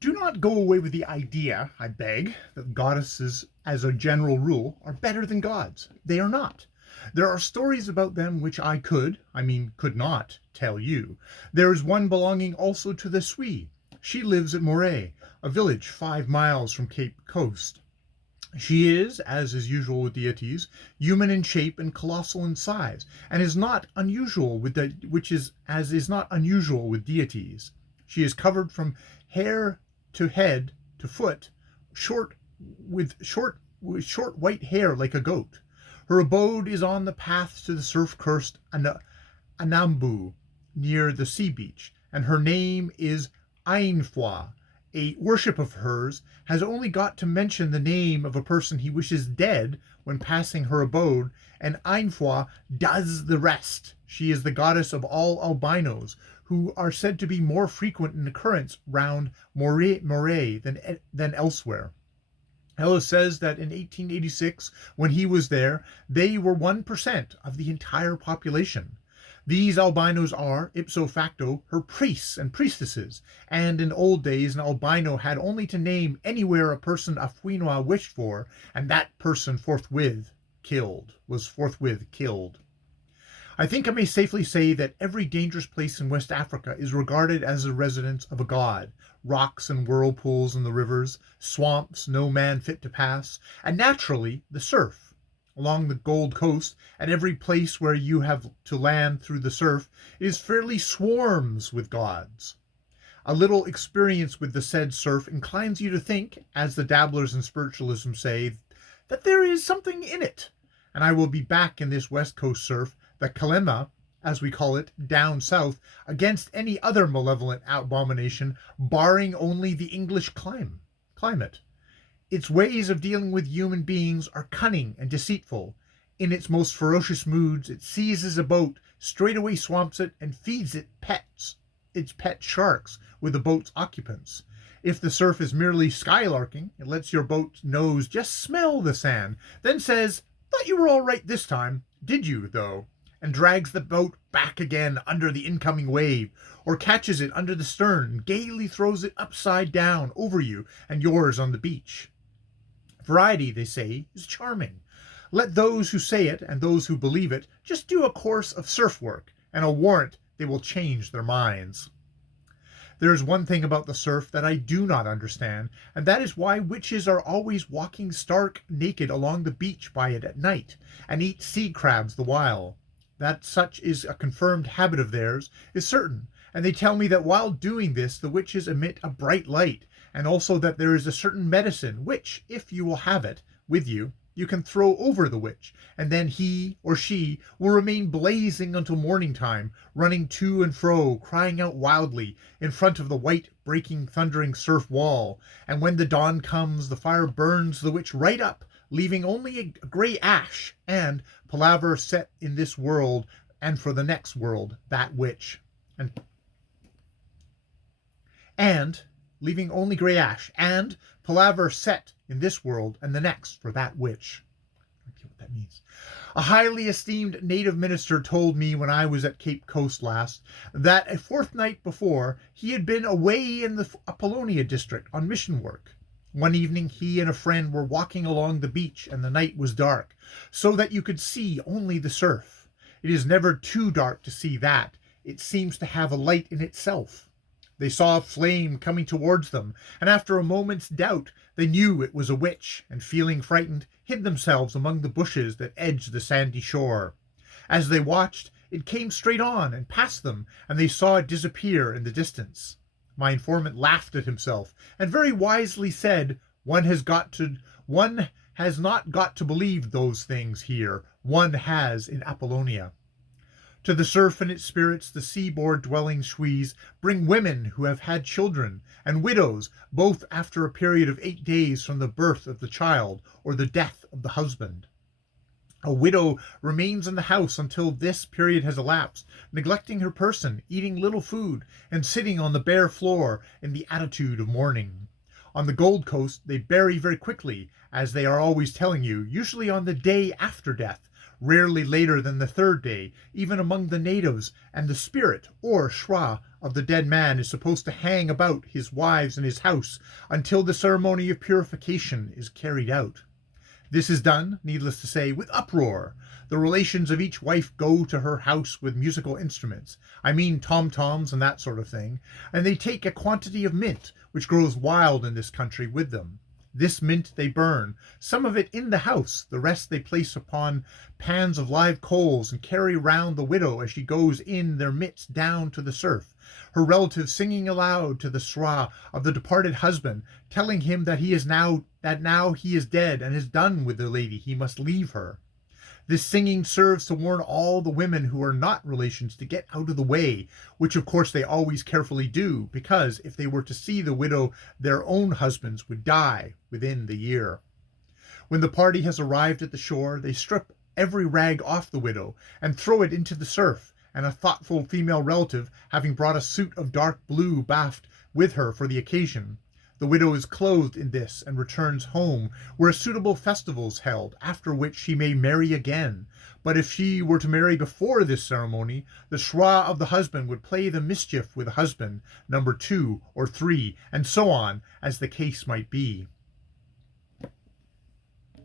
Do not go away with the idea, I beg, that goddesses, as a general rule, are better than gods. They are not. There are stories about them which could not, tell you. There is one belonging also to the Sui. She lives at Moray, a village 5 miles from Cape Coast. She is, as is usual with deities, human in shape and colossal in size, and is not unusual with not unusual with deities. She is covered from hair to head to foot, short with short white hair like a goat. Her abode is on the path to the surf-cursed Anambu, near the sea beach, and her name is Ainfwa. A worship of hers has only got to mention the name of a person he wishes dead when passing her abode, and Ainfwa does the rest. She is the goddess of all albinos, who are said to be more frequent in occurrence round Moray than elsewhere. Ellis says that in 1886, when he was there, they were 1% of the entire population. These albinos are, ipso facto, her priests and priestesses, and in old days an albino had only to name anywhere a person Afuinwa wished for, and that person was forthwith killed. I think I may safely say that every dangerous place in West Africa is regarded as the residence of a god. Rocks and whirlpools in the rivers, swamps no man fit to pass, and naturally the surf. Along the Gold Coast, at every place where you have to land through the surf, is fairly swarms with gods. A little experience with the said surf inclines you to think, as the dabblers in spiritualism say, that there is something in it, and I will be back in this West Coast surf, the Kalema, as we call it, down south, against any other malevolent abomination, barring only the English climate. Its ways of dealing with human beings are cunning and deceitful. In its most ferocious moods, it seizes a boat, straightway swamps it, and feeds its pet sharks with the boat's occupants. If the surf is merely skylarking, it lets your boat's nose just smell the sand, then says, "Thought you were all right this time. Did you, though?" and drags the boat back again under the incoming wave, or catches it under the stern and gaily throws it upside down over you and yours on the beach. Variety, they say, is charming. Let those who say it and those who believe it just do a course of surf work, and I'll warrant they will change their minds. There is one thing about the surf that I do not understand, and that is why witches are always walking stark naked along the beach by it at night, and eat sea crabs the while. That such is a confirmed habit of theirs is certain, and they tell me that while doing this the witches emit a bright light, and also that there is a certain medicine which, if you will have it with you, you can throw over the witch, and then he or she will remain blazing until morning time, running to and fro, crying out wildly in front of the white, breaking, thundering surf wall, and when the dawn comes, the fire burns the witch right up, leaving only a grey ash, and palaver set in this world, and for the next world, that witch. And leaving only grey ash, and palaver set in this world and the next for that witch. I don't know what that means. A highly esteemed native minister told me when I was at Cape Coast last that a fortnight before he had been away in the Apollonia district on mission work. One evening he and a friend were walking along the beach and the night was dark, so that you could see only the surf. It is never too dark to see that. It seems to have a light in itself. They saw a flame coming towards them, and after a moment's doubt they knew it was a witch, and feeling frightened, hid themselves among the bushes that edged the sandy shore. As they watched, it came straight on and past them, and they saw it disappear in the distance. My informant laughed at himself, and very wisely said, one has not got to believe those things here, one has in Apollonia. To the surf and its spirits the seaboard-dwelling Shwees bring women who have had children, and widows, both after a period of 8 days from the birth of the child or the death of the husband. A widow remains in the house until this period has elapsed, neglecting her person, eating little food, and sitting on the bare floor in the attitude of mourning. On the Gold Coast they bury very quickly, as they are always telling you, usually on the day after death, rarely later than the third day, even among the natives, and the spirit, or shra, of the dead man is supposed to hang about his wives and his house until the ceremony of purification is carried out. This is done, needless to say, with uproar. The relations of each wife go to her house with musical instruments, I mean tom-toms and that sort of thing, and they take a quantity of mint, which grows wild in this country, with them. This mint they burn, some of it in the house, the rest they place upon pans of live coals and carry round the widow as she goes in their midst down to the surf, her relatives singing aloud to the sra of the departed husband, telling him that now he is dead and is done with the lady, he must leave her. This singing serves to warn all the women who are not relations to get out of the way, which of course they always carefully do, because if they were to see the widow, their own husbands would die within the year. When the party has arrived at the shore, they strip every rag off the widow and throw it into the surf, and a thoughtful female relative, having brought a suit of dark blue baft with her for the occasion, the widow is clothed in this and returns home, where a suitable festival is held, after which she may marry again. But if she were to marry before this ceremony, the shra of the husband would play the mischief with the husband, number 2 or 3, and so on, as the case might be.